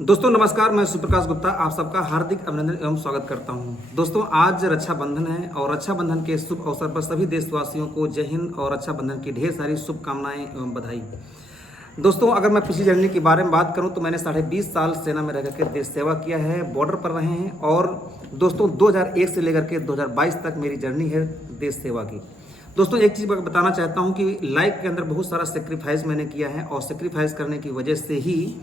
दोस्तों नमस्कार, मैं सुप्रकाश गुप्ता आप सबका हार्दिक अभिनंदन एवं स्वागत करता हूं। दोस्तों आज रक्षाबंधन है और रक्षाबंधन के शुभ अवसर पर सभी देशवासियों को जय हिंद और रक्षाबंधन की ढेर सारी शुभकामनाएं एवं बधाई। दोस्तों अगर मैं पिछली जर्नी के बारे में बात करूं तो मैंने 20.5 साल सेना में रह कर देश सेवा किया है, बॉर्डर पर रहे हैं। और दोस्तों 2001 से लेकर के 2022 तक मेरी जर्नी है देश सेवा की। दोस्तों एक चीज़ बताना चाहता हूं कि लाइफ के अंदर बहुत सारा सेक्रीफाइस मैंने किया है और सेक्रीफाइस करने की वजह से ही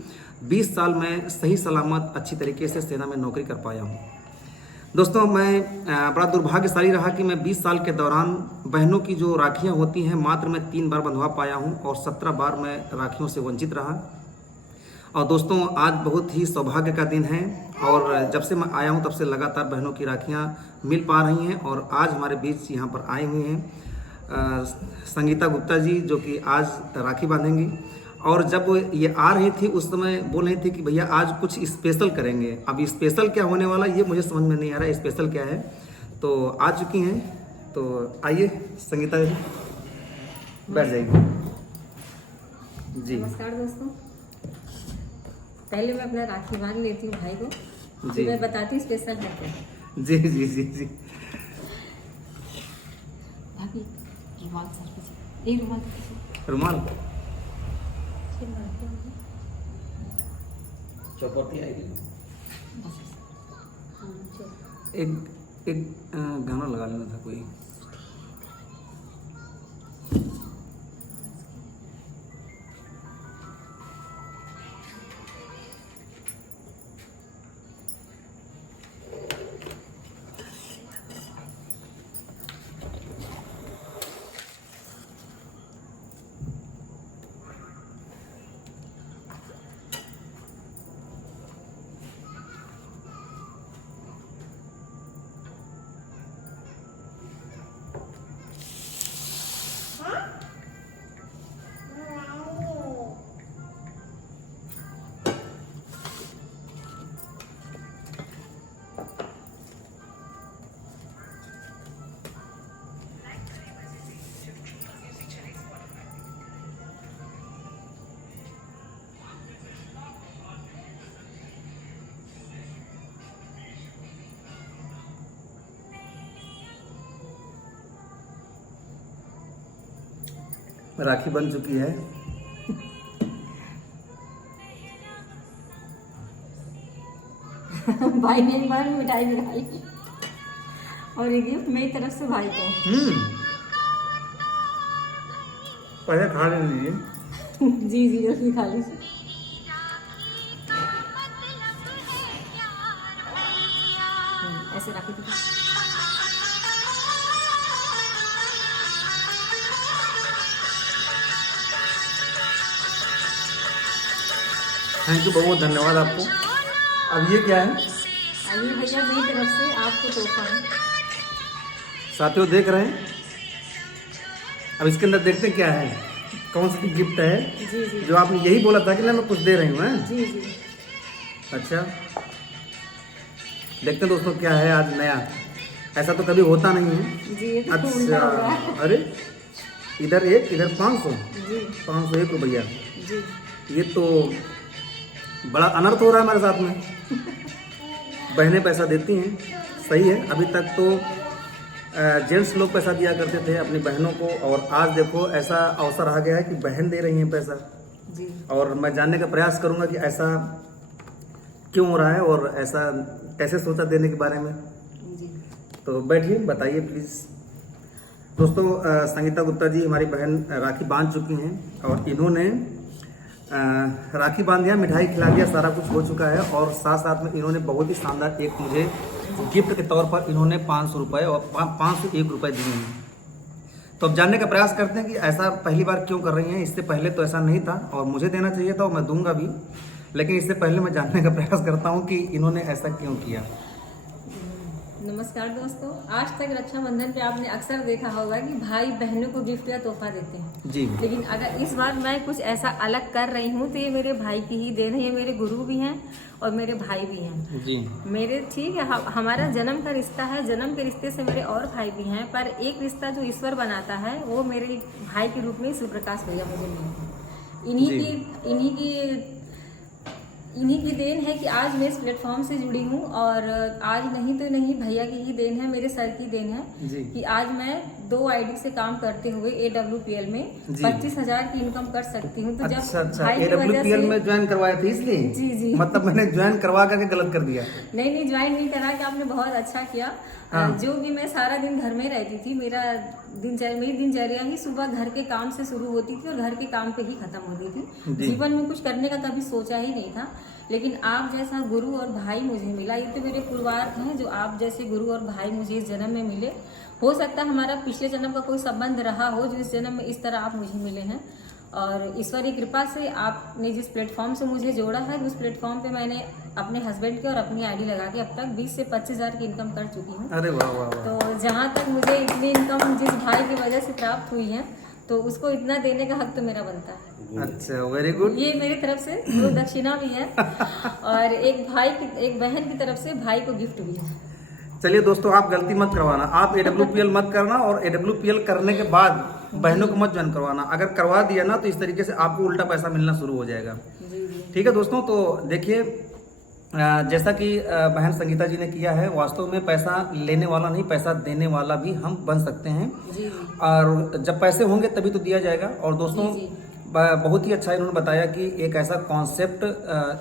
20 साल में सही सलामत अच्छी तरीके से सेना में नौकरी कर पाया हूं। दोस्तों मैं बड़ा दुर्भाग्यशाली रहा कि मैं 20 साल के दौरान बहनों की जो राखियां होती हैं मात्र मैं 3 बार बंधवा पाया हूं और 17 बार मैं राखियों से वंचित रहा। और दोस्तों आज बहुत ही सौभाग्य का दिन है और जब से मैं आया हूं तब से लगातार बहनों की राखियां मिल पा रही हैं। और आज हमारे बीच यहाँ पर आए हुए हैं संगीता गुप्ता जी, जो कि आज राखी बांधेंगी। और जब ये आ रही थी उस समय बोल रही थी कि भैया आज कुछ स्पेशल करेंगे। अब स्पेशल क्या होने वाला ये मुझे समझ में नहीं आ रहा है, स्पेशल क्या है। तो आ चुकी हैं, तो आइए संगीता जी बैठ जाइए जी। नमस्कार दोस्तों, पहले मैं अपना राखी बांध लेती हूँ भाई को जी। मैं बताती हूँ स्पेशल है क्या। जी जी जी जी भाभी रुमाल सर पे, एक रुमाल रुमाल चौपटी आएगी। एक गाना लगा लेना था कोई। राखी बन चुकी है। भाई ने एक बार मिठाई भी खाई और ये गिफ्ट मेरी तरफ से भाई को। पहले खा लेने दीजिए। जी जी जल्दी खा लीजिए। ऐसे राखी तो थैंक यू, बहुत धन्यवाद आपको। अब ये क्या है? आइए भैया, मेरी तरफ से आपको तोहफा है। साथियों देख रहे हैं, अब इसके अंदर देखते हैं क्या है, कौन सी गिफ्ट है। जी जी जो आपने यही बोला था कि ना मैं कुछ दे रही हूँ हैं? जी जी। अच्छा देखते हैं दोस्तों क्या है आज नया। ऐसा तो कभी होता नहीं है। जी ये तो उल्टा हो रहा है। अच्छा अरे इधर एक इधर 500 जी 501 रुपया। जी ये तो बड़ा अनर्थ हो रहा है हमारे साथ में। बहनें पैसा देती हैं, सही है। अभी तक तो जेंट्स लोग पैसा दिया करते थे अपनी बहनों को, और आज देखो ऐसा अवसर आ गया है कि बहन दे रही हैं पैसा। जी। और मैं जानने का प्रयास करूंगा कि ऐसा क्यों हो रहा है और ऐसा कैसे सोचा देने के बारे में। जी तो बैठिए, बताइए प्लीज़। दोस्तों संगीता गुप्ता जी हमारी बहन राखी बांध चुकी हैं और इन्होंने राखी बांध दिया, मिठाई खिला दिया, सारा कुछ हो चुका है। और साथ साथ में इन्होंने बहुत ही शानदार एक मुझे गिफ्ट के तौर पर इन्होंने 500 रुपये और 501 रुपये दिए हैं। तो अब जानने का प्रयास करते हैं कि ऐसा पहली बार क्यों कर रही हैं। इससे पहले तो ऐसा नहीं था और मुझे देना चाहिए था और मैं दूंगा भी, लेकिन इससे पहले मैं जानने का प्रयास करता हूं कि इन्होंने ऐसा क्यों किया। नमस्कार दोस्तों, आज तक रक्षाबंधन पे आपने अक्सर देखा होगा कि भाई बहनों को गिफ्ट या तोहफा देते हैं जी। लेकिन अगर इस बार मैं कुछ ऐसा अलग कर रही हूँ तो ये मेरे भाई की ही देन है। ये मेरे गुरु भी हैं और मेरे भाई भी हैं जी। मेरे, ठीक है। हमारा जन्म का रिश्ता है, जन्म के रिश्ते से मेरे और भाई भी हैं, पर एक रिश्ता जो ईश्वर बनाता है वो मेरे भाई के रूप में शिवप्रकाश भैया मुझे मिले हैं। इन्हीं की इन्हीं की देन है कि आज मैं इस प्लेटफॉर्म से जुड़ी हूँ, और आज नहीं तो नहीं भैया की ही देन है, मेरे सर की देन है जी। कि आज मैं 2 आईडी से काम करते हुए AWPL में जी। 25,000 की इनकम कर सकती हूँ। तो अच्छा जब भाई की वजह AWPL से में ज्वाइन करवाया था इसलिए? जी जी। मतलब मैंने ज्वाइन करवा करके गलत कर दिया? नहीं ज्वाइन नहीं करा कि आपने बहुत अच्छा किया। हाँ। जो भी मैं सारा दिन घर में रहती थी, मेरी दिनचर्या ही सुबह घर के काम से शुरू होती थी और घर के काम पे ही खत्म होती थी। जी। जीवन में कुछ करने का कभी सोचा ही नहीं था, लेकिन आप जैसा गुरु और भाई मुझे मिला। ये तो मेरे पूर्वार्थ हैं जो आप जैसे गुरु और भाई मुझे इस जन्म में मिले। हो सकता है हमारा पिछले जन्म का कोई संबंध रहा हो जो इस जन्म में इस तरह आप मुझे मिले हैं, और ईश्वर की कृपा से आपने जिस प्लेटफॉर्म से मुझे जोड़ा है, उस प्लेटफॉर्म पे मैंने अपने हस्बैंड के और अपनी आईडी लगा के अब तक 20 से 25,000 की इनकम कर चुकी हूँ। अरे वाह वाह वाह। तो जहाँ तक मुझे इतनी इनकम जिस भाई की वजह से प्राप्त हुई है, तो उसको इतना देने का हक तो मेरा बनता है। अच्छा, वेरी गुड। ये मेरी तरफ से गुरु दक्षिणा भी है और एक बहन की तरफ से भाई को गिफ्ट भी है। चलिए दोस्तों, आप गलती मत करवाना, आप AWPL मत करना, और AWPL करने के बाद बहनों को मत ज्वाइन करवाना। अगर करवा दिया ना तो इस तरीके से आपको उल्टा पैसा मिलना शुरू हो जाएगा। ठीक है दोस्तों, तो देखिए जैसा कि बहन संगीता जी ने किया है, वास्तव में पैसा लेने वाला नहीं, पैसा देने वाला भी हम बन सकते हैं। जी। और जब पैसे होंगे तभी तो दिया जाएगा। और दोस्तों जी। बहुत ही अच्छा इन्होंने बताया कि एक ऐसा कॉन्सेप्ट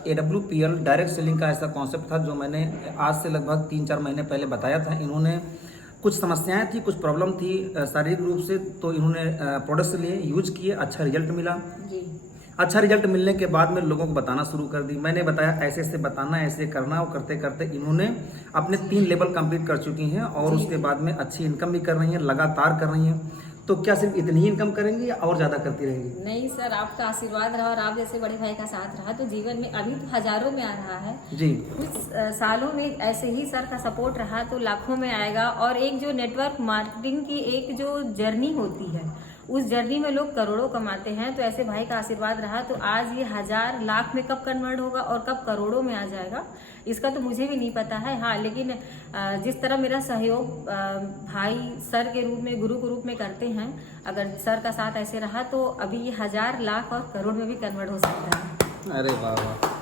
AWPL डायरेक्ट सेलिंग का ऐसा कॉन्सेप्ट था जो मैंने आज से लगभग 3-4 महीने पहले बताया था। इन्होंने कुछ समस्याएं थी, कुछ प्रॉब्लम थी शारीरिक रूप से, तो इन्होंने प्रोडक्ट्स लिए, यूज किए, अच्छा रिजल्ट मिला। जी। अच्छा रिजल्ट मिलने के बाद में लोगों को बताना शुरू कर दी। मैंने बताया ऐसे ऐसे बताना, ऐसे करना, और करते करते इन्होंने अपने 3 लेवल कंप्लीट कर चुकी हैं, और उसके बाद में अच्छी इनकम भी कर रही हैं, लगातार कर रही हैं। तो क्या सिर्फ इतनी ही इनकम करेंगी या और ज्यादा करती रहेंगी? नहीं सर, आपका आशीर्वाद रहा और आप जैसे बड़े भाई का साथ रहा तो जीवन में अभी तो हजारों में आ रहा है। जी। कुछ सालों में ऐसे ही सर का सपोर्ट रहा तो लाखों में आएगा। और एक जो नेटवर्क मार्केटिंग की एक जो जर्नी होती है, उस जर्नी में लोग करोड़ों कमाते हैं। तो ऐसे भाई का आशीर्वाद रहा तो आज ये 1000 लाख में कब कन्वर्ट होगा और कब करोड़ों में आ जाएगा, इसका तो मुझे भी नहीं पता है। हाँ, लेकिन जिस तरह मेरा सहयोग भाई सर के रूप में, गुरु के रूप में करते हैं, अगर सर का साथ ऐसे रहा तो अभी ये 1000 लाख और करोड़ में भी कन्वर्ट हो सकता है। अरे वाह वाह।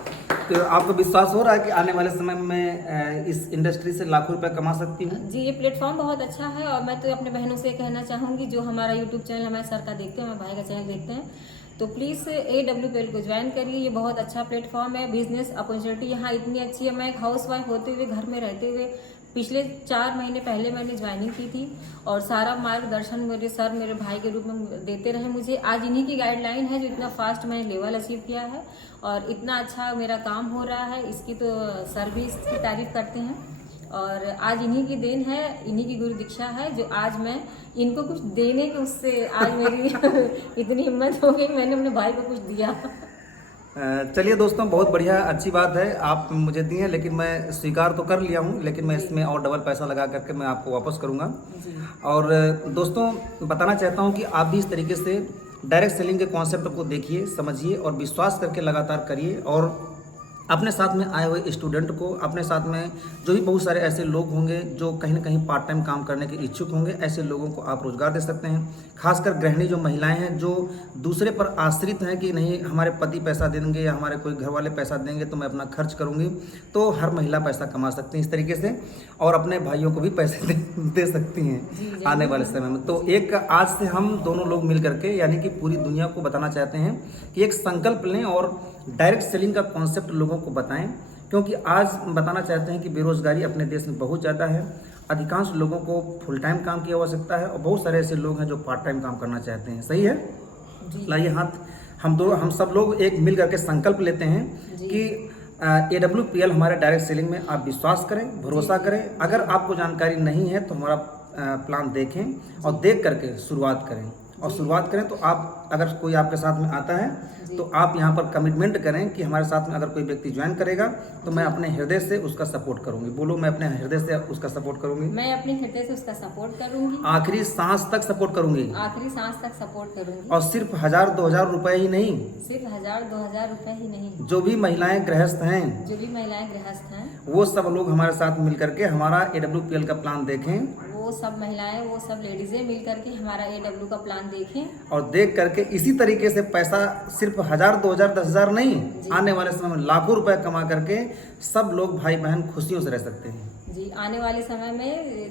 तो आपको विश्वास हो रहा है कि आने वाले समय में इस इंडस्ट्री से लाखों रुपए कमा सकती हूँ? जी, ये प्लेटफॉर्म बहुत अच्छा है और मैं तो अपने बहनों से कहना चाहूँगी जो हमारा यूट्यूब चैनल हमारे सर का देखते हैं, हमारे भाई का चैनल देखते हैं, तो प्लीज़ AWPL को ज्वाइन करिए। ये बहुत अच्छा प्लेटफॉर्म है। बिजनेस अपॉर्चुनिटी यहाँ इतनी अच्छी है। मैं एक हाउसवाइफ होते हुए, घर में रहते हुए, पिछले 4 महीने पहले मैंने ज्वाइनिंग की थी और सारा मार्गदर्शन मेरे सर, मेरे भाई के रूप में देते रहे मुझे। आज इन्हीं की गाइडलाइन है जो इतना फास्ट मैंने लेवल अचीव किया है और इतना अच्छा मेरा काम हो रहा है। इसकी तो सर भी इसकी तारीफ करते हैं और आज इन्हीं की देन है, इन्हीं की गुरु दीक्षा है जो आज मैं इनको कुछ देने के उससे आज मेरी इतनी हिम्मत हो गई, मैंने अपने भाई को कुछ दिया। चलिए दोस्तों, बहुत बढ़िया, अच्छी बात है, आप मुझे दी हैं, लेकिन मैं स्वीकार तो कर लिया हूँ, लेकिन मैं इसमें और डबल पैसा लगा करके मैं आपको वापस करूँगा। और दोस्तों बताना चाहता हूँ कि आप भी इस तरीके से डायरेक्ट सेलिंग के कॉन्सेप्ट को देखिए, समझिए और विश्वास करके लगातार करिए। और अपने साथ में आए हुए स्टूडेंट को, अपने साथ में जो भी बहुत सारे ऐसे लोग होंगे जो कहीं ना कहीं पार्ट टाइम काम करने के इच्छुक होंगे, ऐसे लोगों को आप रोजगार दे सकते हैं। खासकर गृहिणी जो महिलाएं हैं जो दूसरे पर आश्रित हैं कि नहीं हमारे पति पैसा देंगे या हमारे कोई घर वाले पैसा देंगे तो मैं अपना खर्च करूंगी, तो हर महिला पैसा कमा सकती हैं इस तरीके से और अपने भाइयों को भी पैसे दे सकती हैं आने वाले समय में। तो एक आज से हम दोनों लोग मिल करके, यानी कि पूरी दुनिया को बताना चाहते हैं कि एक संकल्प लें और डायरेक्ट सेलिंग का कॉन्सेप्ट लोगों को बताएं, क्योंकि आज बताना चाहते हैं कि बेरोजगारी अपने देश में बहुत ज़्यादा है। अधिकांश लोगों को फुल टाइम काम की आवश्यकता है और बहुत सारे ऐसे लोग हैं जो पार्ट टाइम काम करना चाहते हैं। सही है? लाइए हाथ हम सब लोग एक मिल करके संकल्प लेते हैं कि AWPL हमारे डायरेक्ट सेलिंग में आप विश्वास करें, भरोसा करें। अगर आपको जानकारी नहीं है तो हमारा प्लान देखें और देख करके शुरुआत करें। और शुरुआत करें तो आप, अगर कोई आपके साथ में आता है तो आप यहाँ पर कमिटमेंट करें कि हमारे साथ में अगर कोई व्यक्ति ज्वाइन करेगा तो मैं अपने हृदय से उसका सपोर्ट करूंगी। बोलो, मैं अपने हृदय से उसका सपोर्ट करूंगी। मैं अपने हृदय से उसका सपोर्ट करूंगी। आखिरी सांस तक सपोर्ट करूंगी। आखिरी सांस तक सपोर्ट करूंगी। और सिर्फ 1000-2000 रुपए ही नहीं, सिर्फ 1000-2000 रुपए ही नहीं, जो भी महिलाएं गृहस्थ हैं, जो भी महिलाएं गृहस्थ हैं, वो सब लोग हमारे साथ मिल करके हमारा AWPL का प्लान देखें। वो वो सब महिलाएं, वो सब लेडीजें मिल करके हमारा AW का प्लान देखें और देख करके इसी तरीके से पैसा सिर्फ 1000, 2000, 10,000 नहीं, आने वाले समय में लाखों रुपए कमा करके सब लोग भाई बहन खुशियों से रह सकते हैं। जी। आने वाले समय में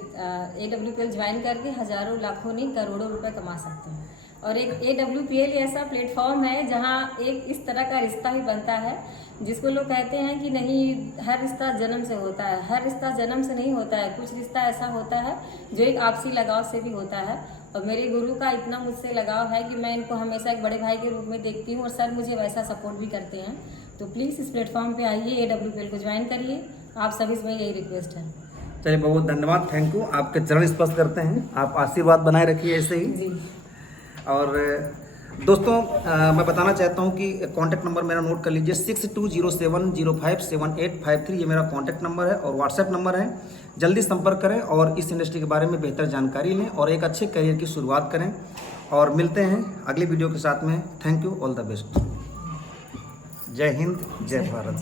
AWPL ज्वाइन करके हजारों लाखों नहीं करोड़ों रुपए कमा सकते हैं। और एक AWPL ऐसा प्लेटफॉर्म है जहां एक इस तरह का रिश्ता भी बनता है जिसको लोग कहते हैं कि नहीं हर रिश्ता जन्म से होता है। हर रिश्ता जन्म से नहीं होता है, कुछ रिश्ता ऐसा होता है जो एक आपसी लगाव से भी होता है। और मेरे गुरु का इतना मुझसे लगाव है कि मैं इनको हमेशा एक बड़े भाई के रूप में देखती हूँ और सर मुझे वैसा सपोर्ट भी करते हैं। तो प्लीज़ इस प्लेटफॉर्म पे आइए, AWPL को ज्वाइन करिए। आप सभी से यही रिक्वेस्ट है। चलिए बहुत बहुत धन्यवाद, थैंक यू। आपके चरण स्पर्श करते हैं, आप आशीर्वाद बनाए रखिए ऐसे ही जी। और दोस्तों मैं बताना चाहता हूं कि कॉन्टैक्ट नंबर मेरा नोट कर लीजिए 6207057853, ये मेरा कॉन्टैक्ट नंबर है और व्हाट्सएप नंबर है। जल्दी संपर्क करें और इस इंडस्ट्री के बारे में बेहतर जानकारी लें और एक अच्छे करियर की शुरुआत करें। और मिलते हैं अगली वीडियो के साथ में। Thank you, all the best. जय हिंद, जय भारत।